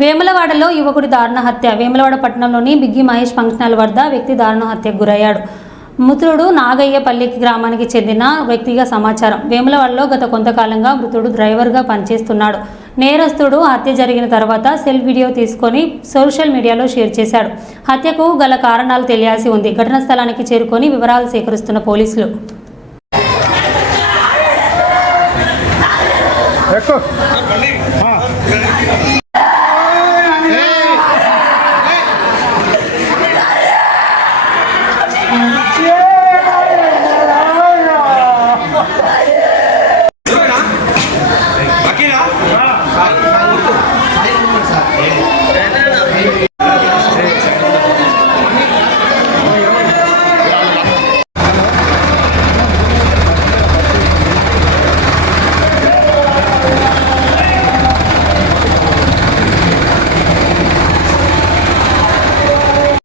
వేములవాడలో యువకుడి దారుణ హత్య. వేములవాడ పట్టణంలోని బిగ్గి మహేష్ హాల్ వద్ద వ్యక్తి దారుణ హత్యకు గురయ్యాడు. మృతుడు నాగయ్యపల్లి గ్రామానికి చెందిన వ్యక్తిగా సమాచారం. వేములవాడలో గత కొంతకాలంగా మృతుడు డ్రైవర్గా పనిచేస్తున్నాడు. నేరస్తుడు హత్య జరిగిన తర్వాత సెల్ వీడియో తీసుకొని సోషల్ మీడియాలో షేర్ చేశాడు. హత్యకు గల కారణాలు తెలియాల్సి ఉంది. ఘటన స్థలానికి చేరుకొని వివరాలు సేకరిస్తున్న పోలీసులు. Sayang naman sa akin.